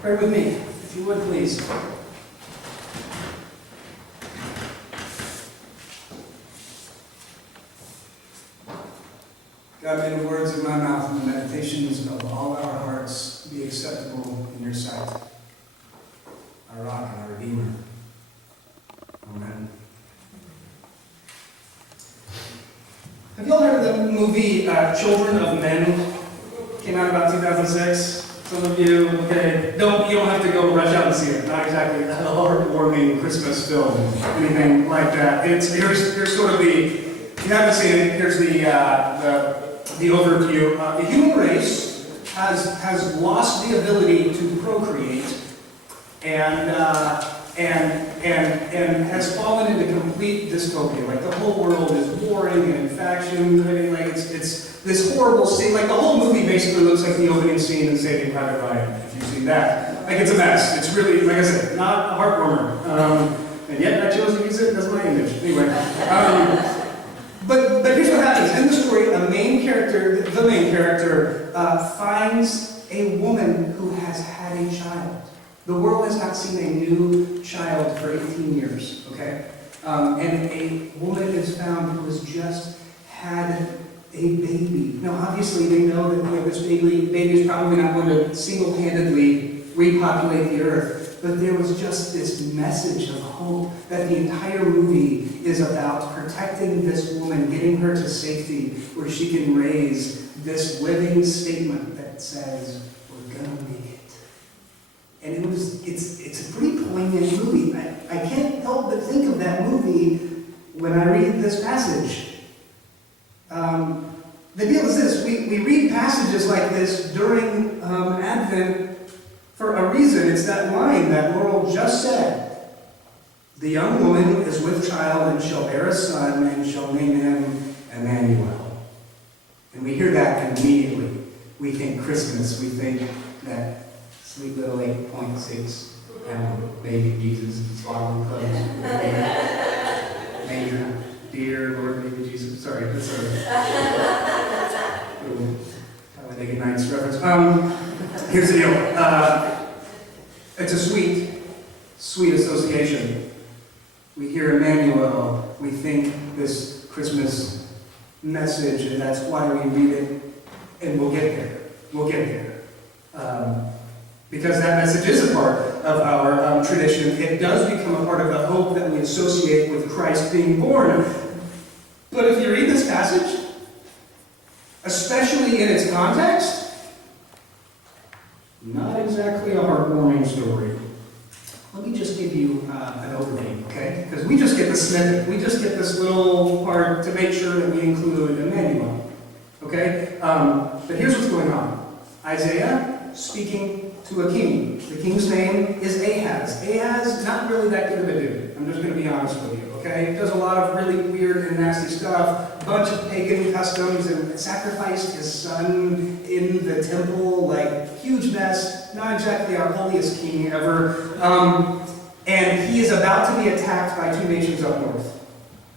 Pray with me, if you would, please. God, may the words of my mouth and the meditations of all our hearts be acceptable in your sight, our rock and our redeemer. Amen. Have you all heard of the movie Children of Men? Came out about 2006. Some of you, okay, you don't have to go rush out and see it. Not exactly a heartwarming Christmas film, anything like that. Here's sort of if you haven't seen it, here's the overview. The human race has lost the ability to procreate and has fallen into complete dystopia. Like the whole world is warring and faction. Like it's this horrible scene. Like the whole movie basically looks like the opening scene in Saving Private Ryan. If you've seen that, like it's a mess. It's really, like I said, not a heartwarmer. And yet I chose to use it as my image. Anyway. But here's what happens. In the story, the main character finds a woman who has had a child. The world has not seen a new child for 18 years, okay? And a woman is found who has just had a baby. Now, obviously, they know that this baby is probably not going to single-handedly repopulate the earth, but there was just this message of hope that the entire movie is about protecting this woman, getting her to safety, where she can raise this living statement that says, we're gonna make it. And it's a pretty poignant movie. I can't help but think of that movie when I read this passage. The deal is this, we read passages like this during Advent for a reason. It's that line that Laurel just said. The young woman is with child and shall bear a son and shall name him Immanuel. And we hear that and immediately we think Christmas. We think that sweet little 8.6 baby Jesus, swaddling clothes, manger, dear Lord baby Jesus. Sorry, that's a Talladega Nights reference. Here's the deal. It's a sweet association. We hear Immanuel, we think this Christmas message, and that's why we read it, and we'll get there. We'll get there. Because that message is a part of our tradition. It does become a part of the hope that we associate with Christ being born. But if you read this passage, especially in its context, not exactly a heartwarming story. Let me just give you an overview, okay? Because we just get the snippet. We just get this little part to make sure that we include Immanuel, okay? But here's what's going on. Isaiah speaking to a king. The king's name is Ahaz. Ahaz, not really that good of a dude. I'm just going to be honest with you, okay? Does a lot of really weird and nasty stuff, a bunch of pagan customs, and sacrificed his son in the temple, like, huge mess. Not exactly our holiest king ever. And he is about to be attacked by two nations up north.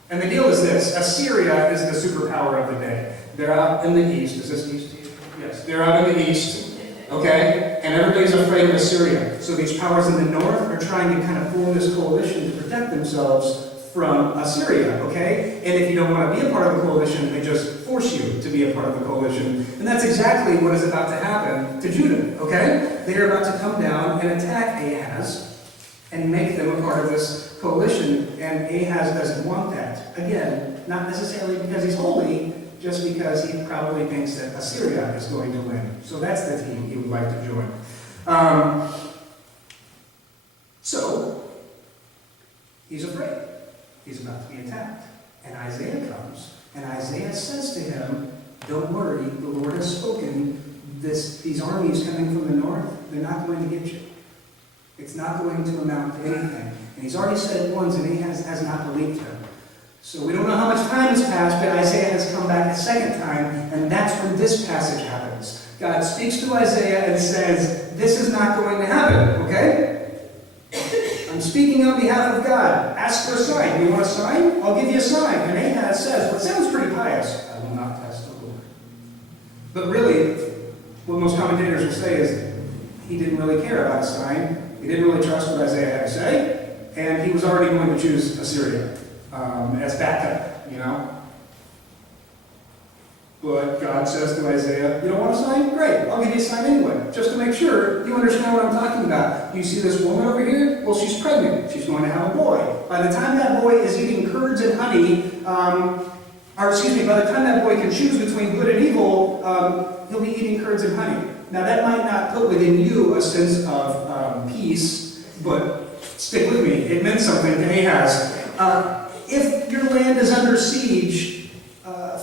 And the deal is this. Assyria is the superpower of the day. They're out in the east. Is this east? Yes. They're out in the east. Okay? And everybody's afraid of Assyria. So these powers in the north are trying to kind of form this coalition to protect themselves from Assyria, okay? And if you don't want to be a part of the coalition, they just force you to be a part of the coalition. And that's exactly what is about to happen to Judah, okay? They are about to come down and attack Ahaz and make them a part of this coalition. And Ahaz doesn't want that. Again, not necessarily because he's holy, just because he probably thinks that Assyria is going to win. So that's the team he would like to join. So, he's afraid. He's about to be attacked. And Isaiah comes, and Isaiah says to him, don't worry, the Lord has spoken. These armies coming from the north, they're not going to get you. It's not going to amount to anything. And he's already said it once, and Ahaz has not believed him. So we don't know how much time has passed, but Isaiah has come back a second time, and that's when this passage happens. God speaks to Isaiah and says, this is not going to happen, okay? I'm speaking on behalf of God. Ask for a sign. You want a sign? I'll give you a sign. And Ahaz says, what sounds pretty pious, I will not test the Lord. But really, what most commentators will say is, he didn't really care about a sign. He didn't really trust what Isaiah had to say, and he was already going to choose Assyria as backup, you know. But God says to Isaiah, you don't want a sign? Great, I'll give you a sign anyway, just to make sure you understand what I'm talking about. You see this woman over here? Well, she's pregnant. She's going to have a boy. By the time that boy is eating curds and honey, by the time that boy can choose between good and evil, he'll be eating curds and honey. Now, that might not put within you a sense of peace, but stick with me. It meant something to Ahaz. If your land is under siege,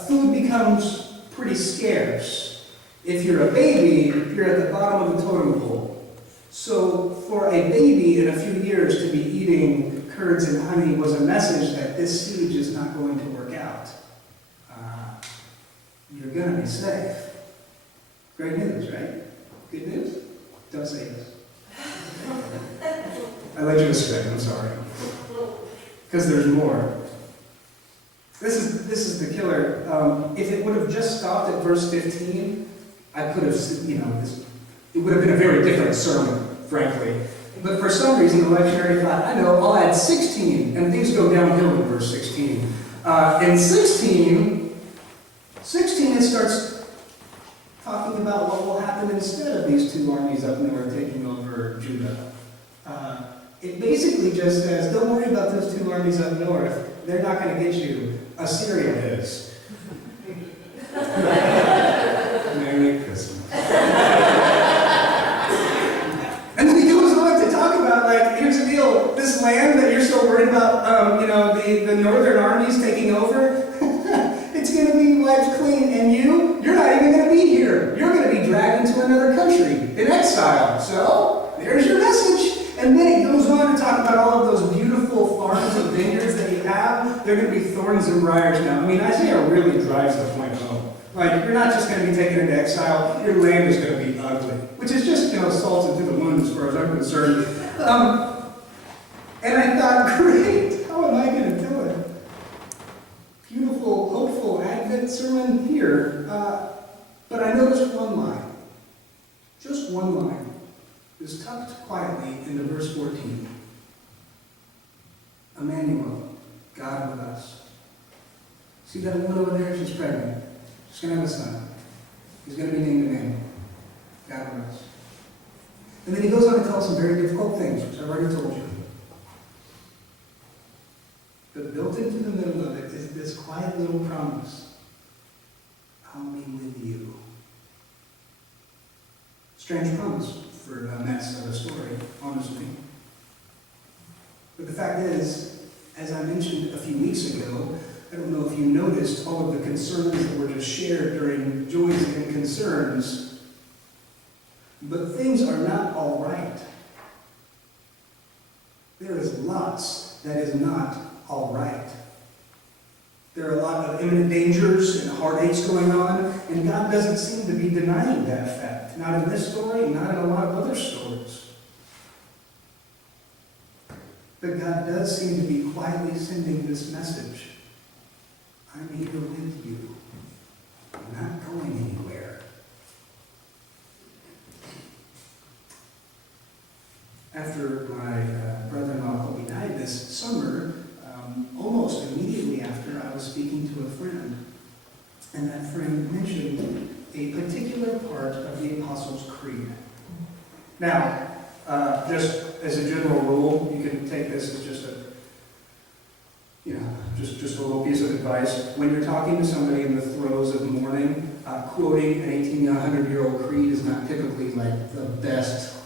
food becomes pretty scarce. If you're a baby, you're at the bottom of the totem pole. So for a baby in a few years to be eating curds and honey was a message that this siege is not going to work out. You're going to be safe. Great news, right? Good news? Don't say yes. I let you expect, I'm sorry. Because there's more. This is the killer. If it would have just stopped at verse 15, I could have, it would have been a very different sermon, frankly. But for some reason, the lectionary thought, I know, I'll add 16, and things go downhill in verse 16. In 16, it starts talking about what will happen instead of these two armies up north taking over Judah. It basically just says, don't worry about those two armies up north. They're not going to get you. Assyria is. Merry Christmas. And then he goes on to talk about, like, here's the deal. This land that you're so worried about, the northern armies taking over, it's going to be wiped clean. And you're not even going to be here. You're going to be dragged into another country in exile. So, there's your message. And then he goes on to talk about all of those beautiful farms and vineyards that you have. They're going to be thorns and briars now. I mean, Isaiah really drives the point home. Like, you're not just going to be taken into exile. Your land is going to be ugly. Which is just, salt into the wound as far as I'm concerned. And I thought, great, how am I going to do it? Beautiful, hopeful Advent sermon here. But I noticed one line. Just one line. Is tucked quietly into verse 14. Immanuel, God with us. See that woman over there? She's pregnant. She's going to have a son. He's going to be named Immanuel, God with us. And then he goes on to tell some very difficult things, which I've already told you. But built into the middle of it is this quiet little promise. I'll be with you. Strange promise for a mess of a story, honestly. But the fact is, as I mentioned a few weeks ago, I don't know if you noticed all of the concerns that were just shared during Joys and Concerns, but things are not all right. There is lots that is not all right. There are a lot of imminent dangers and heartaches going on, and God doesn't seem to be denying that fact. Not in this story, not in a lot of other stories. But God does seem to be quietly sending this message. I'm here with you. I'm not going anywhere. After my brother-in-law Kobe died this summer, almost immediately after, I was speaking to a friend, and that friend mentioned a particular part of the Apostles' Creed. Now, just as a general rule, you can take this as just a little piece of advice. When you're talking to somebody in the throes of mourning, quoting an 1,800-year-old creed is not typically like the best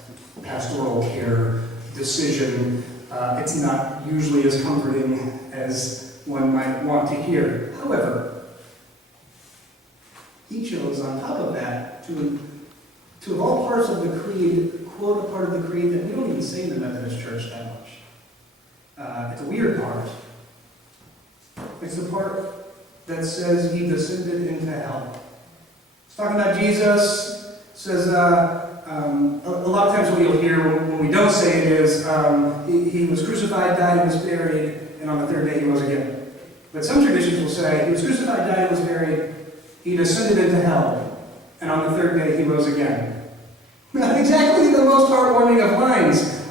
pastoral care decision. It's not usually as comforting as one might want to hear. However, he chose, on top of that, to of all parts of the creed, quote a part of the creed that we don't even say in the Methodist Church that much. It's a weird part. It's the part that says he descended into hell. It's talking about Jesus. Says a lot of times what you'll hear when we don't say it is he was crucified, died, and was buried, and on the third day he rose again. But some traditions will say he was crucified, died, and was buried, he descended into hell, and on the third day he rose again. Not exactly the most heartwarming of lines.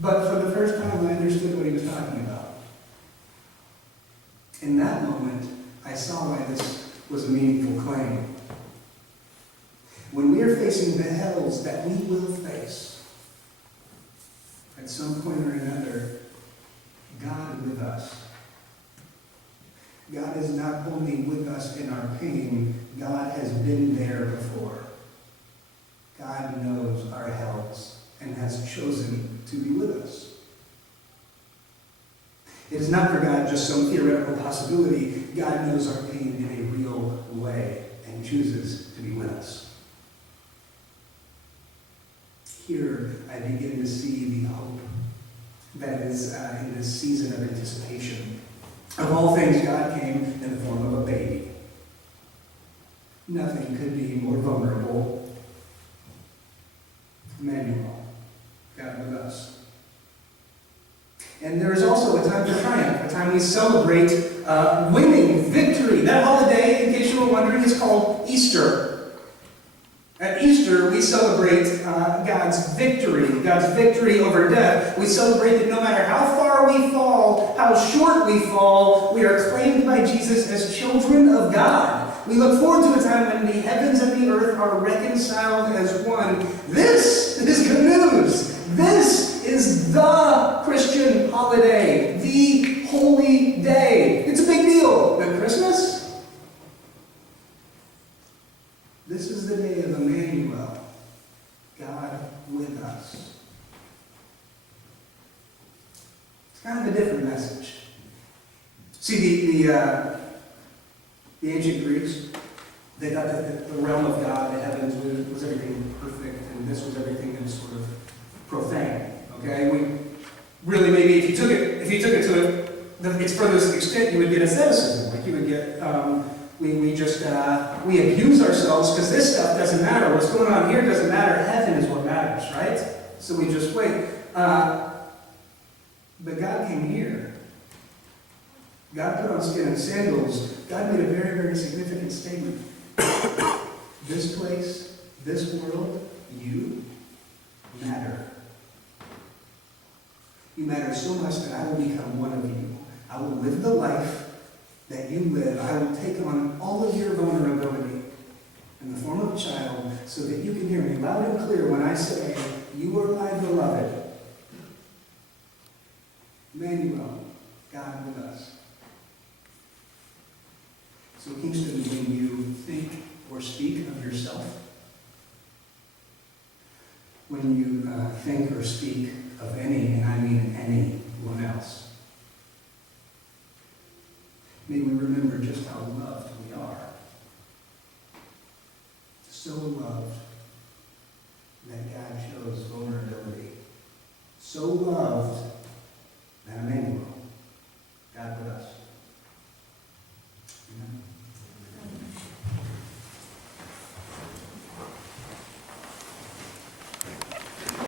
But for the first time, I understood what he was talking about. In that moment, I saw why this was a meaningful claim. When we are facing the hells that we will face, at some point or another, God with us. God is not only with us in our pain, God has been there before. God knows our hells and has chosen to be with us. It is not for God just some theoretical possibility. God knows our pain in a real way and chooses to be with us. Here I begin to see the hope that is in this season of anticipation. Of all things, God came in the form of a baby. Nothing could be more vulnerable. Immanuel, God with us. And there is also a time for triumph, a time we celebrate winning, victory. That holiday, in case you were wondering, is called Easter. At Easter, we celebrate God's victory over death. We celebrate that no matter how far we fall, how short we fall, we are claimed by Jesus as children of God. We look forward to a time when the heavens and the earth are reconciled as one. This is good news. This is the Christian holiday, the holy day. It's a big deal. But Christmas? This is the day of Immanuel, God with us. It's kind of a different message. See, the ancient Greeks, they thought that the realm of God, the heavens, was everything perfect, and this was everything that was sort of profane. Okay, we really maybe if you took it to its furthest extent, you would get asceticism. Like you would get we abuse ourselves because this stuff doesn't matter. What's going on here doesn't matter. Heaven is what matters, right? So we just wait. But God came here. God put on skin and sandals. God made a very, very significant statement. This place, this world, you matter. You matter so much that I will become one of you. I will live the life that you live. I will take on all of your vulnerability in the form of a child so that you can hear me loud and clear when I say, you are my beloved. Immanuel, God with us. So Kingston, when you think or speak of yourself, when you think or speak of any, and I mean anyone else, may we remember just how loved we are. So loved that God chose vulnerability. So loved